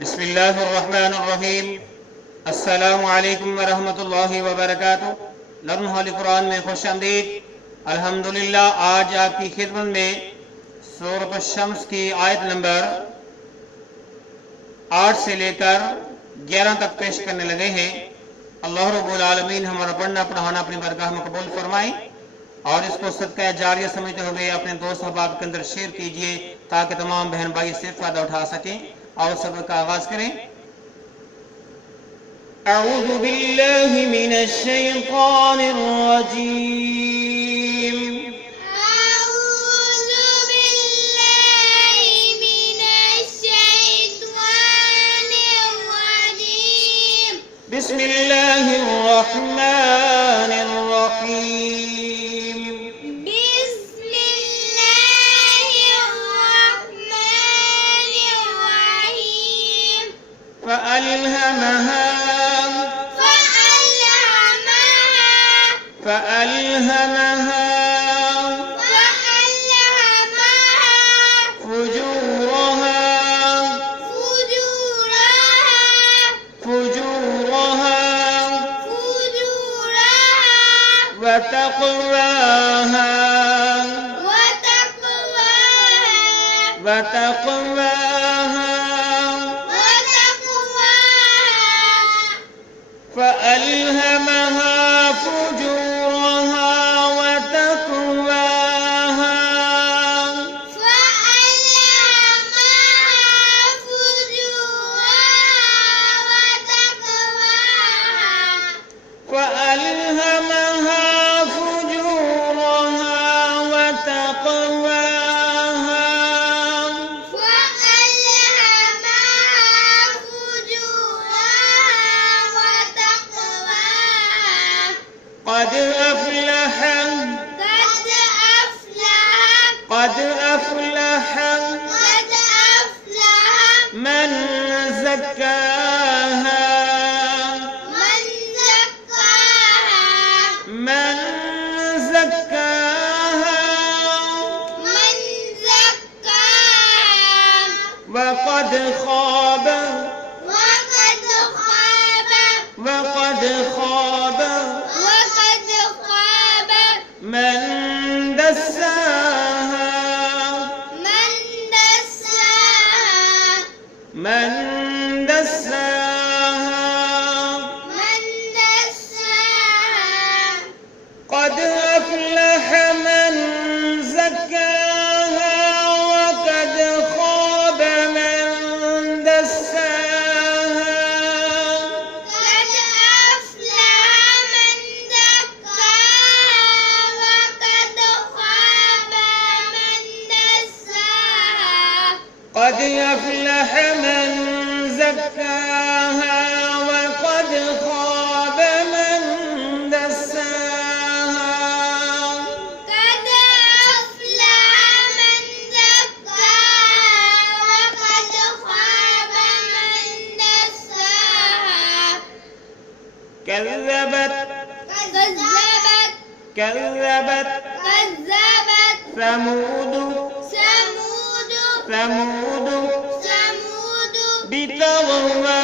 بسم اللہ الرحمن الرحیم۔ السلام علیکم ورحمۃ اللہ وبرکاتہ۔ لرن ہولی قرآن میں خوش آمدید۔ الحمدللہ آج آپ کی خدمت میں سورۃ الشمس کی آیت نمبر 8 سے لے کر 11 تک پیش کرنے لگے ہیں۔ اللہ رب العالمین ہمارا پڑھنا پڑھانا اپنی بارگاہ میں قبول فرمائے اور اس کو صدقہ جاریہ سمجھتے ہوئے اپنے دوست احباب کے اندر شیئر کیجئے تاکہ تمام بہن بھائی سے فائدہ اٹھا سکیں۔ اور سبق کا آغاز کریں۔ اعوذ باللہ من الشیطان الرجیم۔ أعوذ بالله من الشيطان الرجيم. بسم اللہ الرحمن الرحیم۔ بسم الله الرحمن الرحيم. فألهمها فجورها وتقواها فألهمها فجورها وتقواها فألهمها فجورها وتقواها قد أفلح من زكاها وقد خاب من دساها قد أفلح من زكاها وقد خاب من دساها قد أفلح من زكاها وقد خاب من دساها كذبت ثمود بطغواها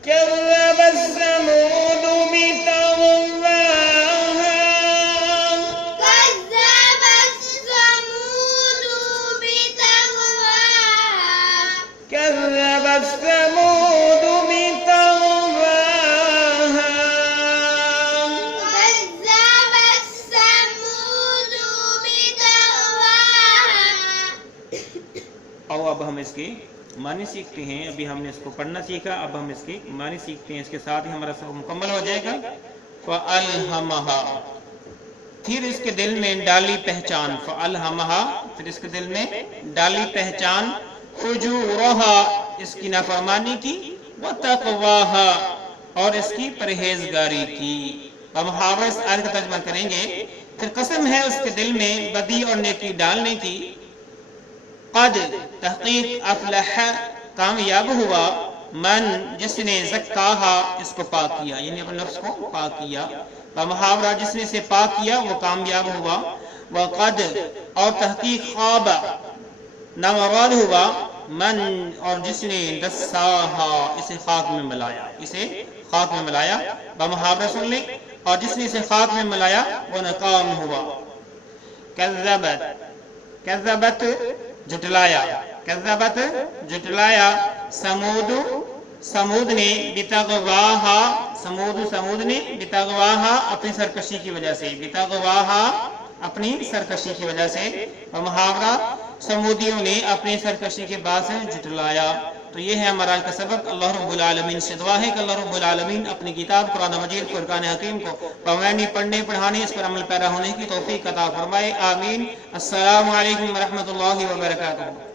كذبت ثمود بطغواها كذبت ثمود بطغواها اور اب ہم اس کی معنی سیکھتے ہیں۔ ابھی ہم نے اس کو پڑھنا سیکھا، اب ہم اس کی معنی سیکھتے ہیں۔ اس کے ساتھ ہی ہمارا سبق مکمل ہو جائے گا۔ فَأَلْهَمَهَا، پھر اس کے دل میں ڈالی پہچان، فَأَلْهَمَهَا، پھر اس کے دل میں ڈالی پہچان، فُجُورَهَا، اس کی نافرمانی کی، وَتَقْوَاهَا، اور اس کی پرہیزگاری کی۔ ہم حافظ آیت کا ترجمہ کریں گے۔ پھر قسم ہے اس کے دل میں بدی اور نیکی ڈالنے کی، قد تحقیق افلح کامیاب ہوا، من جس نے زکاہا اس کو پاک کیا، یعنی اپنے نفس کو پاک کیا، محاورہ جس نے اسے پاک کیا وہ کامیاب ہوا، وقد اور تحقیق خواب نامراد ہوا، من اور جس نے دساہا اسے خاک میں ملایا، اسے خاک میں ملایا، بمحاورہ سن لیں، اور جس نے اسے خاک میں ملایا وہ ناکام ہوا۔ کذبت کذبت جھٹلایا، کذبت جھٹلایا، سمود نے بتغواہا، سمود نے بتغواہا اپنی سرکشی کی وجہ سے، بتغواہا اپنی سرکشی کی وجہ سے، اور محاورہ سمودیوں نے اپنی سرکشی کے بعد سے جھٹلایا۔ تو یہ ہے ہمارا آج کا سبق۔ اللہ رب العالمین سے دعا ہے کہ اللہ رب العالمین اپنی کتاب قرآن مجید فرقان حکیم کو پڑھنے پڑھانے اس پر عمل پیرا ہونے کی توفیق عطا فرمائے، آمین۔ السلام علیکم ورحمۃ اللہ وبرکاتہ۔